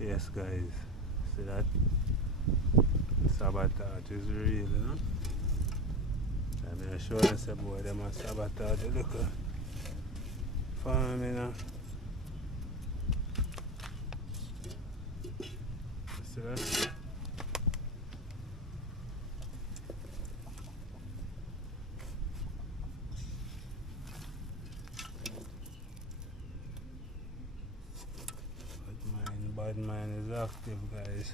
Yes, guys. See that? Sabotage is real, you know? I'm going to show you some boy, them a sabotage the local farm, you know? See that? Bad mind is active, guys.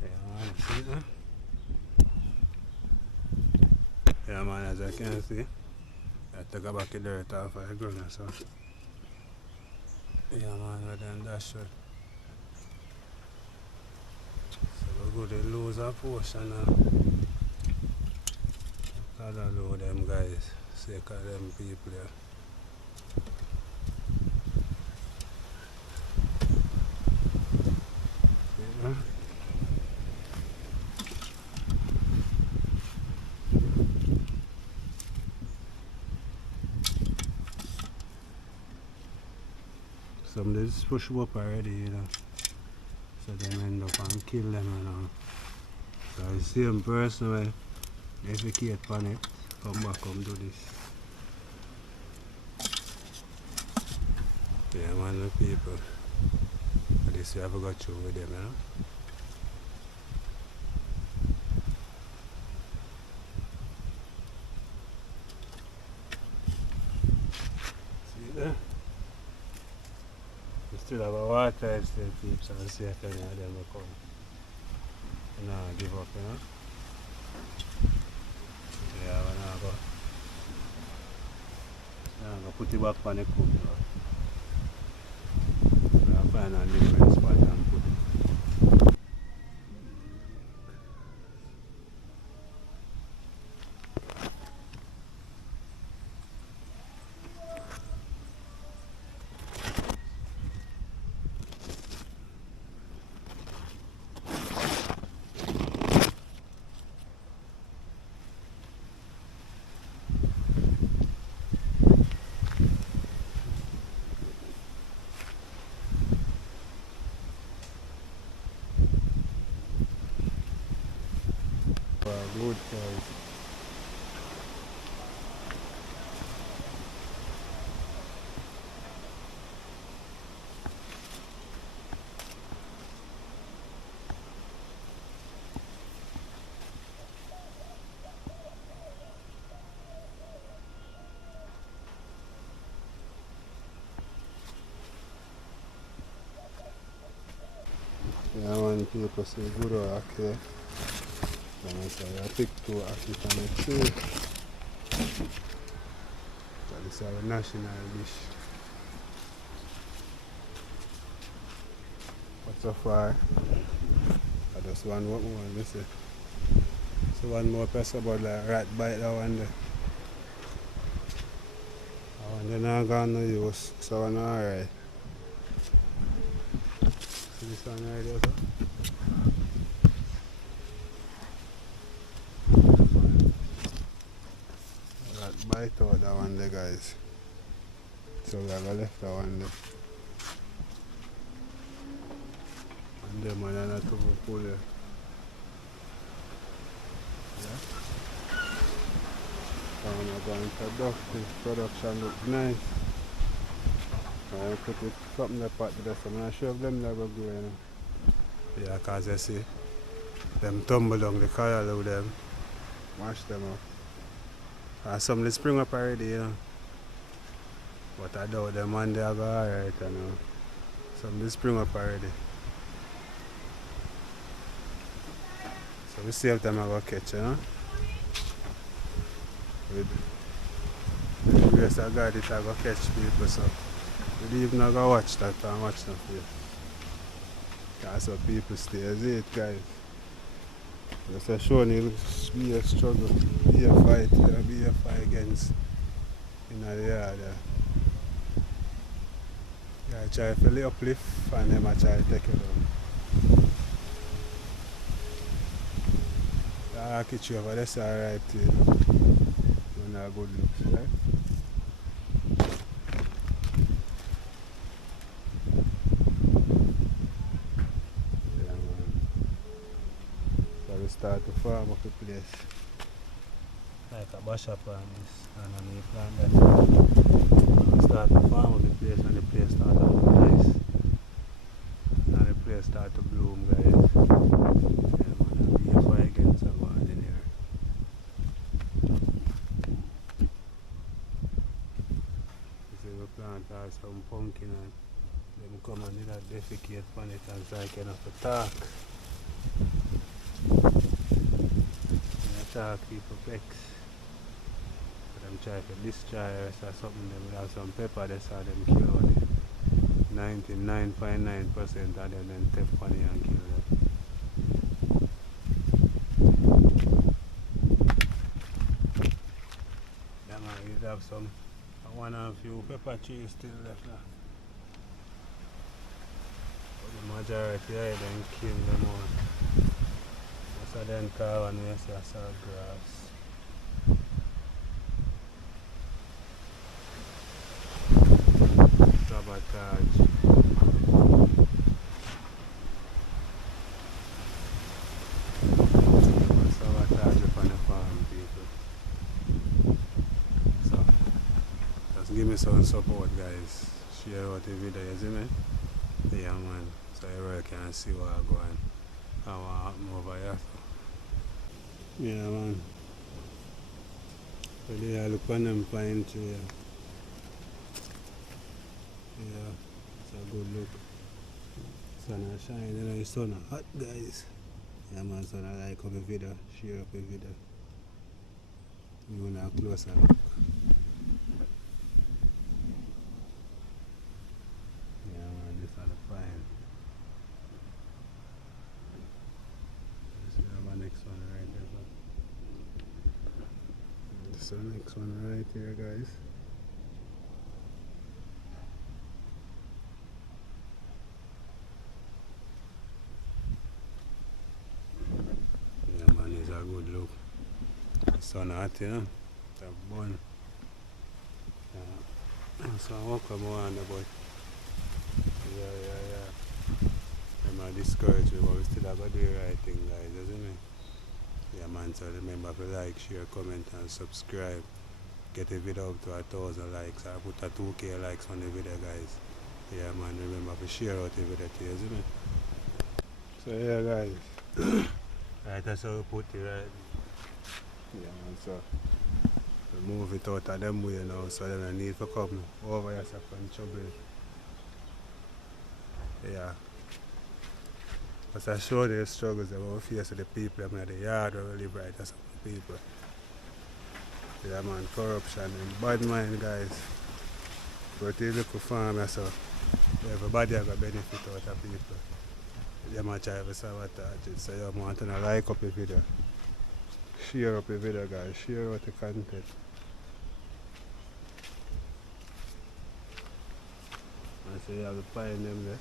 Yeah, man, see that? Yeah, man, as I can see, I took a bucket of dirt off of the ground, so. Yeah, man, we're done that shot. So we're going to lose a portion now. I don't know them guys, sake of them people there. Yeah. Some of this push them up already, you know. So they end up and kill them, you know. So the same person will defecate on it, come back and do this. Yeah, man, the people. At least we have got through with them, you know. See there? We still have a water still, peeps, and see if any of them will come. You know, give up, you know. Yeah, we're not going to put it back on the cook. We're going to find a different spot and put it. Good guys. Yeah, man, people say good work here. And I say I pick two actually from the tree. So this is our national dish. But so far, I just want what more this is. So one more person about like rat bite that one there. That one they're not gonna use, so one alright. See this one right there, so? Bite out that one there, guys. So we have left that one there. And them one are not over pull there. Yeah. So I'm going productive. Production look nice. I put it something like pot there, so I'm not sure if them never go, you know. Yeah, because you see, them tumble down the color of them. Mash them up. Some they spring up already, you know. But I doubt them one day I go alright, you know. Some they spring up already. So we see if them I go catch, you know. With the grace of God it I go catch people, so we even I go watch that and watch them for you. Because some people stay as it, guys. Just a show you be a struggle, be a fight, be a fight against in the yard. Yeah, I try to uplift and then I try to take it down. I catch you over, that's alright too. You're not good looks, right? start to farm up the place. Like a bash up on this, and I may plant that. Start to farm up the place and the place start to look nice. And the place start to bloom, guys. Yeah, man, I'll be here again some garden here. You see, we plant some pumpkin and them come and need a defecate on it and so I can have to talk. Talk people vex. But I'm trying to destroy or something, they will have some pepper, they saw them kill on it. 99.9% of them then take money and kill them. Yeah man, you'd have some one and few pepper trees still left now. But the majority of them kill them all. So then carve and we see a salt grass. Sabotage. Sabotage upon the farm people. So just give me some support guys. Share out the video, you see me? Yeah man. So everyone can see what I'm going. I want over here. Yeah man. So there I look on them pine tree. Yeah, it's a good look. Sun is shining, you know, the sun is hot guys. Yeah man, so I like up a video, share up a video. You want a closer look. Yeah man, this is the pine. Next one right there. This is the next one right here guys. Yeah man, it's a good look. The sun hot, you know. It's a bun. So I walk around but yeah. I'm not discouraged, but we still have to do the right thing guys, isn't it? Yeah man, so remember to like, share, comment and subscribe. Get the video up to 1,000 likes. I put a 2k likes on the video guys. Yeah man, remember to share out the video too, isn't it? So yeah guys. Right, that's how we put it right. Yeah man, so we move it out of them way now so then I need to come over here and trouble. Yeah. As I show the struggles that we face with the people in the yard where we live right, that's some people. Yeah man, corruption and bad mind guys. But you look for farm so everybody has a benefit out of people. They might try to sabotage it, so you want to like up the video. Share up the video guys, share out the content. And so you have to find them there.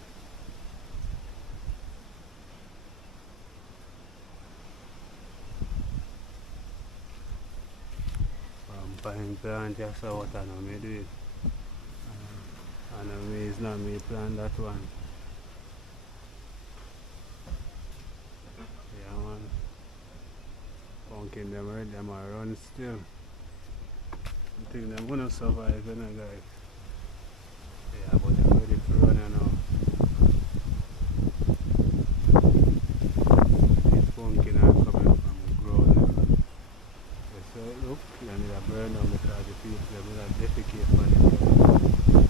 Pine plant here, so what I know me do it. And me is not me plant that one. Yeah man. Pumpkin them already, them are run still. I think they're gonna survive, you know guys. Yeah, but they're ready to run now. These pumpkin are coming from the ground. So look, you need to burn down because the people they will defecate on it.